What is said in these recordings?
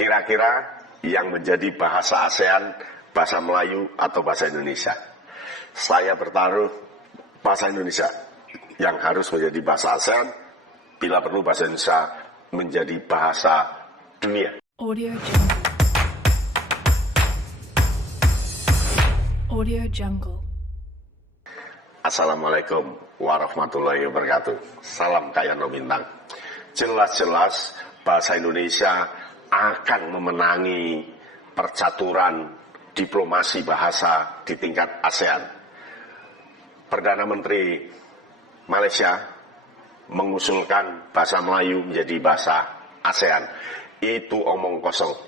kira-kira yang menjadi bahasa ASEAN, bahasa Melayu atau bahasa Indonesia. Saya bertaruh bahasa Indonesia yang harus menjadi bahasa ASEAN, bila perlu bahasa Indonesia menjadi bahasa dunia. Audio Jungle. Audio Jungle. Assalamualaikum warahmatullahi wabarakatuh. Salam Kak Yano Bintang. Jelas-jelas bahasa Indonesia akan memenangi percaturan diplomasi bahasa di tingkat ASEAN. Perdana Menteri Malaysia mengusulkan bahasa Melayu menjadi bahasa ASEAN. Itu omong kosong.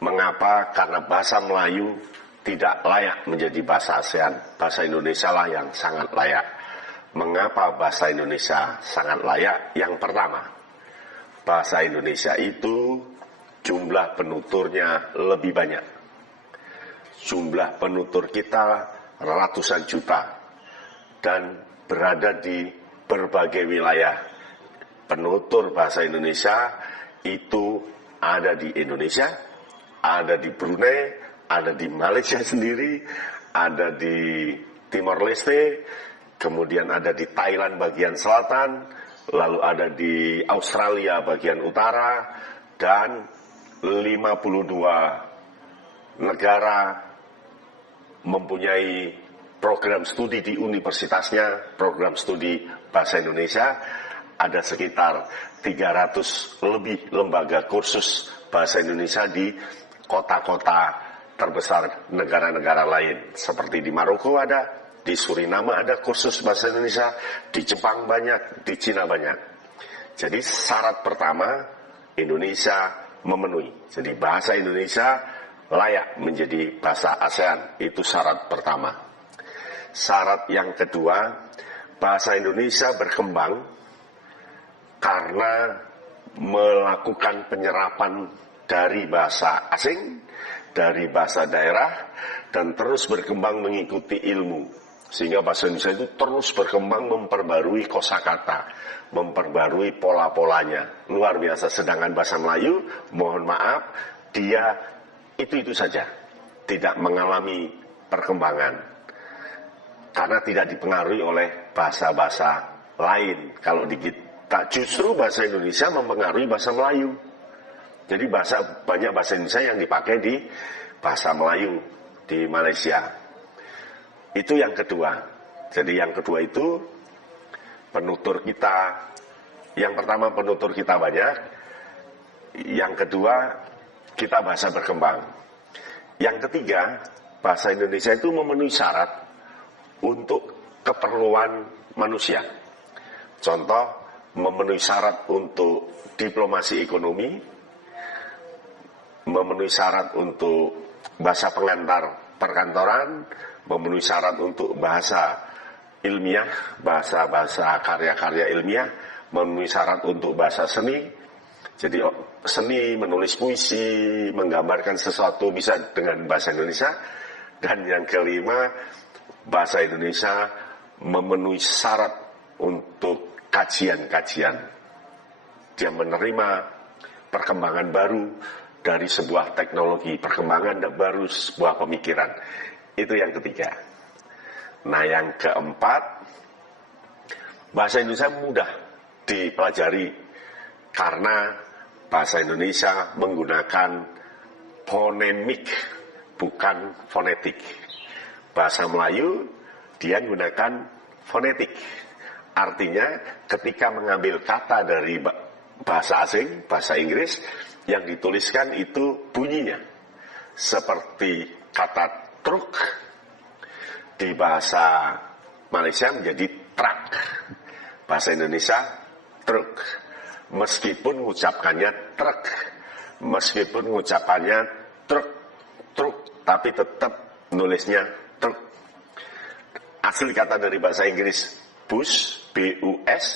Mengapa? Karena bahasa Melayu tidak layak menjadi bahasa ASEAN. Bahasa Indonesia lah yang sangat layak. Mengapa bahasa Indonesia sangat layak? Yang pertama, bahasa Indonesia itu jumlah penuturnya lebih banyak. Jumlah penutur kita ratusan juta dan berada di berbagai wilayah. Penutur bahasa Indonesia itu ada di Indonesia, ada di Brunei, ada di Malaysia sendiri, ada di Timor Leste, kemudian ada di Thailand bagian selatan, lalu ada di Australia bagian utara, dan 52 negara mempunyai program studi di universitasnya, program studi bahasa Indonesia. Ada sekitar 300 lebih lembaga kursus bahasa Indonesia di kota-kota terbesar negara-negara lain. Seperti di Maroko ada, di Suriname ada kursus bahasa Indonesia, di Jepang banyak, di Cina banyak. Jadi syarat pertama, Indonesia memenuhi. Jadi bahasa Indonesia layak menjadi bahasa ASEAN. Itu syarat pertama. Syarat yang kedua, bahasa Indonesia berkembang karena melakukan penyerapan dari bahasa asing, dari bahasa daerah, dan terus berkembang mengikuti ilmu. Sehingga bahasa Indonesia itu terus berkembang memperbarui kosakata, memperbarui pola-polanya. Luar biasa. Sedangkan bahasa Melayu, mohon maaf, dia itu saja. Tidak mengalami perkembangan. Karena tidak dipengaruhi oleh bahasa-bahasa lain. Kalau kita justru bahasa Indonesia mempengaruhi bahasa Melayu. Jadi banyak bahasa Indonesia yang dipakai di bahasa Melayu di Malaysia. Itu yang kedua. Jadi yang kedua itu penutur kita. Yang pertama penutur kita banyak. Yang kedua kita bahasa berkembang. Yang ketiga, bahasa Indonesia itu memenuhi syarat untuk keperluan manusia. Contoh, memenuhi syarat untuk diplomasi ekonomi, memenuhi syarat untuk bahasa pengantar perkantoran, memenuhi syarat untuk bahasa ilmiah, bahasa karya-karya ilmiah, memenuhi syarat untuk bahasa seni. Jadi seni, menulis puisi, menggambarkan sesuatu bisa dengan bahasa Indonesia. Dan yang kelima, bahasa Indonesia memenuhi syarat untuk kajian-kajian. Dia menerima perkembangan baru dari sebuah teknologi, perkembangan baru sebuah pemikiran. Itu yang ketiga. Nah, yang keempat, bahasa Indonesia mudah dipelajari karena bahasa Indonesia menggunakan fonemik, bukan fonetik. Bahasa Melayu, dia menggunakan fonetik. Artinya, ketika mengambil kata dari bahasa asing, bahasa Inggris, yang dituliskan itu bunyinya. Seperti kata truk di bahasa Malaysia menjadi truk, bahasa Indonesia truk. Meskipun mengucapkannya truk, meskipun mengucapannya truk, tapi tetap nulisnya truk. Asli kata dari bahasa Inggris bus, B-U-S,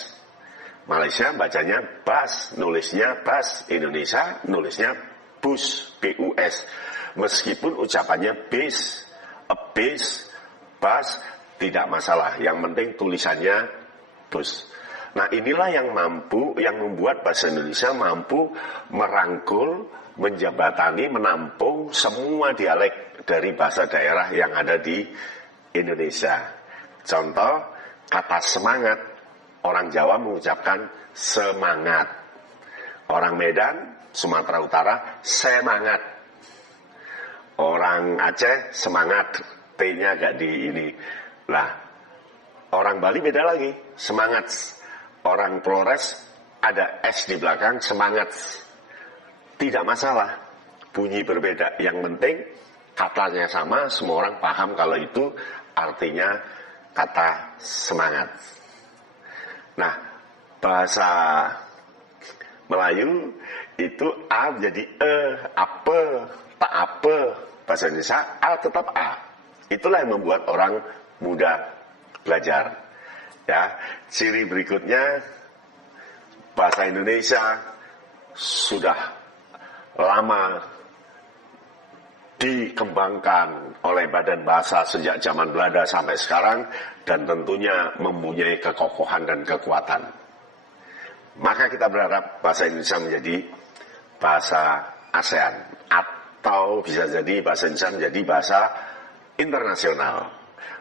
Malaysia bacanya bus, nulisnya bus. Indonesia nulisnya bus, B-U-S. Meskipun ucapannya base, a base, bus, tidak masalah. Yang penting tulisannya bus. Nah, inilah yang membuat bahasa Indonesia mampu merangkul, menjembatani, menampung semua dialek dari bahasa daerah yang ada di Indonesia. Contoh, kata semangat, orang Jawa mengucapkan semangat. Orang Medan, Sumatera Utara, semangat. Orang Aceh, semangat. T-nya agak di ini. Lah, orang Bali beda lagi, semangat. Orang Flores ada S di belakang, semangat. Tidak masalah, bunyi berbeda. Yang penting katanya sama, semua orang paham kalau itu artinya kata semangat. Nah, bahasa Melayu itu A menjadi E, apa, tak apa. Bahasa Indonesia A tetap A. Itulah yang membuat orang mudah belajar. Ya, ciri berikutnya, bahasa Indonesia sudah lama dikembangkan oleh Badan Bahasa sejak zaman Belanda sampai sekarang, dan tentunya mempunyai kekokohan dan kekuatan. Maka kita berharap bahasa Indonesia menjadi bahasa ASEAN, atau bisa jadi bahasa Indonesia menjadi bahasa internasional.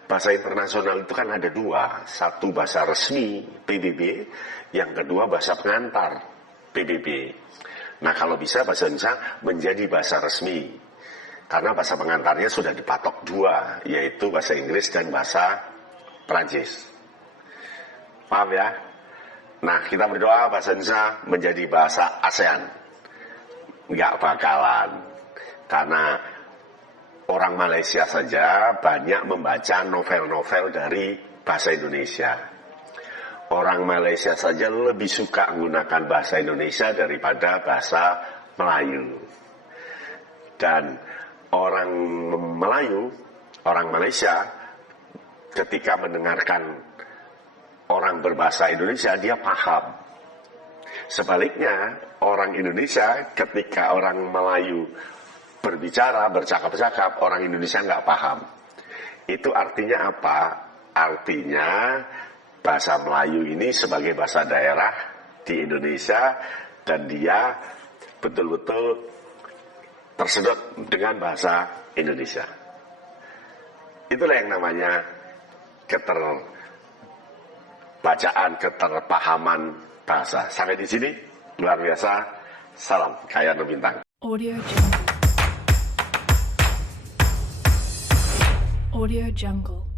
Bahasa internasional itu kan ada dua, satu bahasa resmi PBB, yang kedua bahasa pengantar PBB. Nah, kalau bisa bahasa Indonesia menjadi bahasa resmi, karena bahasa pengantarnya sudah dipatok dua, yaitu bahasa Inggris dan bahasa Perancis. Paham ya? Nah, kita berdoa bahasa Indonesia menjadi bahasa ASEAN. Nggak bakalan, karena orang Malaysia saja banyak membaca novel-novel dari bahasa Indonesia. Orang Malaysia saja lebih suka menggunakan bahasa Indonesia daripada bahasa Melayu. Dan orang Melayu, orang Malaysia, ketika mendengarkan orang berbahasa Indonesia, dia paham. Sebaliknya, orang Indonesia ketika orang Melayu berbicara, bercakap-cakap, orang Indonesia nggak paham. Itu artinya apa? Artinya bahasa Melayu ini sebagai bahasa daerah di Indonesia, dan dia betul-betul tersedot dengan bahasa Indonesia. Itulah yang namanya keterbacaan, keterpahaman bahasa. Sampai di sini, luar biasa. Salam Kaya No Bintang. Audio Jungle.